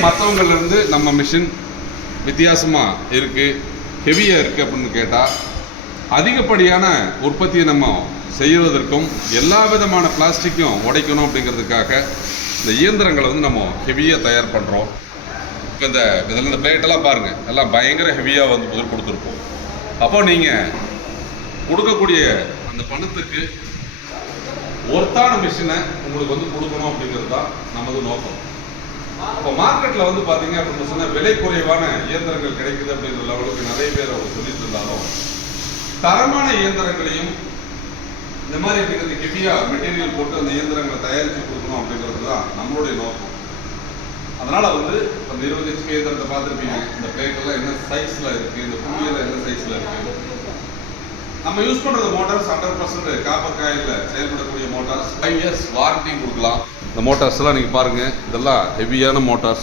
ஏன் மற்றவங்கள்லேருந்து நம்ம மிஷின் வித்தியாசமாக இருக்குது, ஹெவியாக இருக்குது அப்படின்னு கேட்டால், அதிகப்படியான உற்பத்தியை நம்ம செய்வதற்கும் எல்லா விதமான பிளாஸ்டிக்கும் உடைக்கணும் அப்படிங்கிறதுக்காக இந்த இயந்திரங்களை வந்து நம்ம ஹெவியாக தயார் பண்ணுறோம். இப்போ இதில் இந்த பிளேட்டெல்லாம் பாருங்கள், எல்லாம் பயங்கர ஹெவியாக வந்து முதல் கொடுத்துருப்போம். அப்போ நீங்கள் கொடுக்கக்கூடிய அந்த பணத்துக்கு ஒர்த்தான மிஷினை உங்களுக்கு வந்து கொடுக்கணும் அப்படிங்கிறது தான் நமது நோக்கம். இப்போ மார்க்கெட்டில் வந்து பார்த்தீங்க அப்படின்னு சொன்னால் விலை குறைவான இயந்திரங்கள் கிடைக்குது அப்படிங்கிற லெவலுக்கு நிறைய பேர் அவங்க சொல்லிட்டு இருந்தாலும், தரமான இயந்திரங்களையும் இந்த மாதிரி அப்படிங்கிறது ஹெவியாக மெட்டீரியல் போட்டு அந்த இயந்திரங்களை தயாரித்து கொடுக்கணும் அப்படிங்கிறது தான் நம்மளுடைய நோக்கம். அதனால் வந்து அந்த 20 HP இயந்திரத்தை பார்த்துருப்பீங்க, இந்த பிளேட்டெல்லாம் என்ன சைஸில் இருக்குது, இந்த புள்ளியெல்லாம் என்ன சைஸில் இருக்குது. நம்ம யூஸ் பண்ணுறது மோட்டார்ஸ் 100% காப்பர் காயிலில் செயல்படக்கூடிய மோட்டார்ஸ். 5 years வாரண்டி கொடுக்கலாம். இந்த மோட்டார்ஸ்லாம் நீங்கள் பாருங்கள், இதெல்லாம் ஹெவியான மோட்டார்ஸ்.